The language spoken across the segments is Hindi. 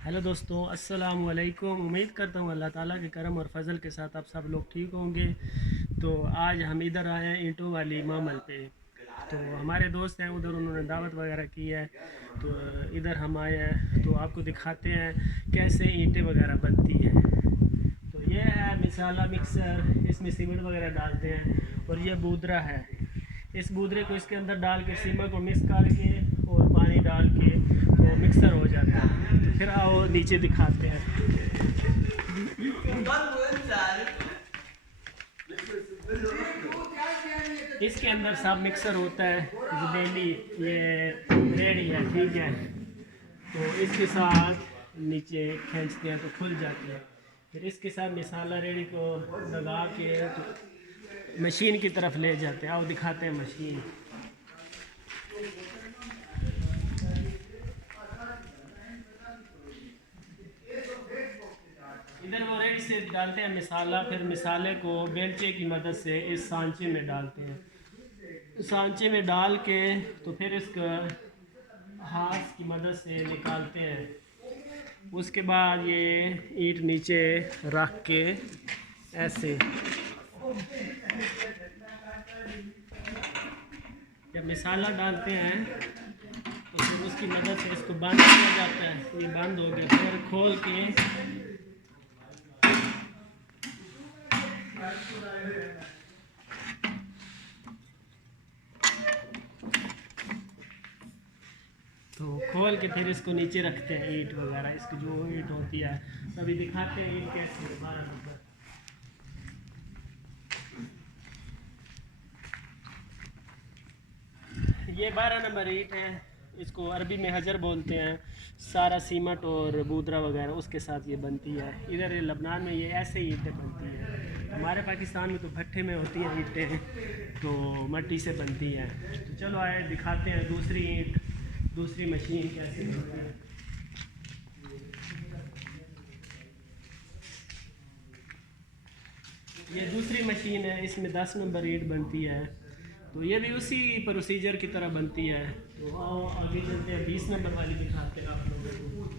हेलो दोस्तों, अस्सलाम वालेकुम। उम्मीद करता हूँ अल्लाह ताला के करम और फजल के साथ आप सब लोग ठीक होंगे। तो आज हम इधर आए हैं ईंटों वाली मामल पे। तो हमारे दोस्त हैं उधर, उन्होंने दावत वगैरह की है, तो इधर हम आए हैं। तो आपको दिखाते हैं कैसे ईंटें वगैरह बनती हैं। तो ये है मिसाला मिक्सर, इसमें सीमेंट वगैरह डालते हैं। और ये बूदरा है, इस बूदरे को इसके अंदर डाल के सीमेंट को मिक्स करके और पानी डाल के वो मिक्सर हो जाता है। तो फिर आओ नीचे दिखाते हैं। इसके अंदर सब मिक्सर होता है, जदेली ये रेडी है, ठीक है। तो इसके साथ नीचे खींचते हैं तो खुल जाती है। फिर इसके साथ मिसाला रेडी को लगा के तो मशीन की तरफ ले जाते हैं। आओ दिखाते हैं मशीन। इधर वो रेडी से डालते हैं मिसाला, फिर मिसाले को बेलचे की मदद से इस सांचे में डालते हैं। सांचे में डाल के तो फिर इसका हाथ की मदद से निकालते हैं। उसके बाद ये ईंट नीचे रख के ऐसे, जब मिसाला डालते हैं तो फिर उसकी मदद से इसको बंद किया जाता है। ये बंद हो गया, फिर खोल के फिर इसको नीचे रखते हैं, ईंट वगैरह इसकी जो ईंट होती है। तभी दिखाते हैं ईंट कैसे 12 नंबर। ये 12 नंबर ईंट है, इसको अरबी में हजर बोलते हैं। सारा सीमेंट और बूदरा वगैरह उसके साथ ये बनती है। इधर लबनान में ये ऐसे ईंटें बनती हैं। हमारे पाकिस्तान में तो भट्ठे में होती हैं ईंटें, तो मट्टी से बनती हैं। तो चलो आए दिखाते हैं दूसरी ईंट, दूसरी मशीन कैसे बनती है। ये दूसरी मशीन है, इसमें 10 नंबर ईंट बनती है। तो ये भी उसी प्रोसीजर की तरह बनती है। तो आओ आगे चलते हैं, 20 नंबर वाली दिखाते हैं आप लोगों को।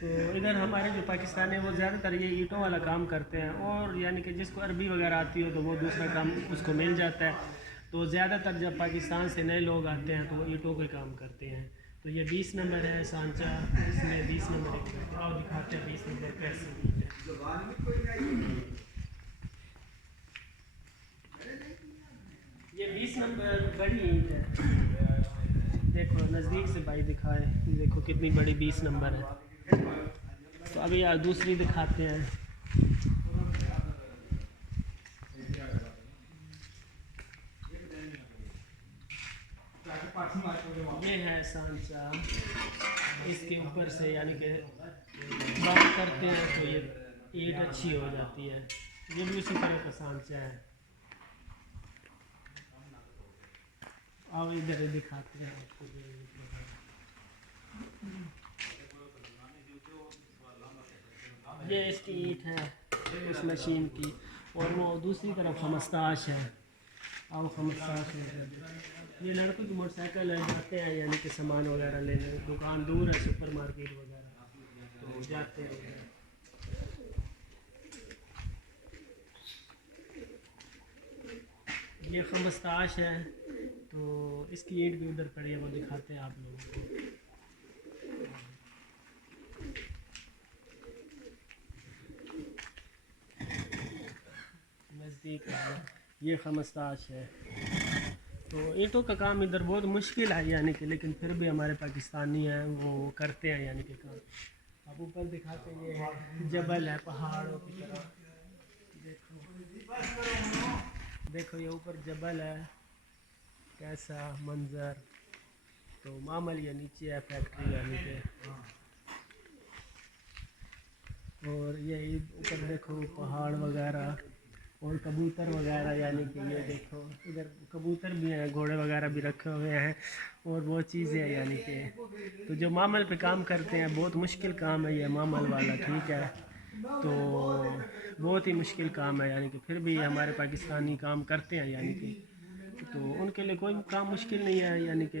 तो इधर हमारे जो पाकिस्तान है वो ज़्यादातर ये ईंटों वाला काम करते हैं, और यानी कि जिसको अरबी वगैरह आती हो तो वो दूसरा काम उसको मिल जाता है। तो ज़्यादातर जब पाकिस्तान से नए लोग आते हैं तो वो ईंटों के काम करते हैं। तो ये 20 नंबर है सांचा, इसमें 20 नंबर एक और दिखाते हैं 20 नंबर कैसे ईंट है। ये 20 नंबर बड़ी ईंट है, देखो नज़दीक से भाई दिखाए, देखो कितनी बड़ी 20 नंबर है। तो अभी यार दूसरी दिखाते हैं। ये है सांचा, इसके ऊपर से यानी कि बात करते हैं तो ये ईंट अच्छी हो जाती है। ये भी उसी तरह का सांचा है। आओ इधर दिखाते हैं आपको। ये इसकी ईंट है उस मशीन की, और वो दूसरी तरफ खमस्ताश है। आओ खमस्ताश है, ये लड़कों की मोटरसाइकिल है, जाते हैं यानी कि सामान वगैरह लेने। दुकान दूर है, सुपर मार्केट वगैरह, तो जाते हैं। ये खमस्ताश है, तो इसकी ईंट भी उधर पड़ी है, वो दिखाते हैं आप लोगों को। नज़दीक है, ये खमस्ताश है। तो ईंटों का काम इधर बहुत मुश्किल है यानी कि, लेकिन फिर भी हमारे पाकिस्तानी हैं वो करते हैं यानी कि काम। अब ऊपर दिखाते हैं, ये जबल है पहाड़ों की तरह। देखो ये ऊपर जबल है, कैसा मंजर। तो मामल ये नीचे है फैक्ट्री यानी कि, और ये ऊपर देखो पहाड़ वगैरह और कबूतर वगैरह, यानी कि ये देखो इधर कबूतर भी हैं, घोड़े वगैरह भी रखे हुए हैं, और वो चीज़ें हैं यानी कि। तो जो मामल पे काम करते हैं, बहुत मुश्किल काम है ये मामल वाला, ठीक है। तो बहुत ही मुश्किल काम है यानी कि, फिर भी हमारे पाकिस्तानी काम करते हैं यानी कि। तो उनके लिए कोई काम मुश्किल नहीं है यानी कि।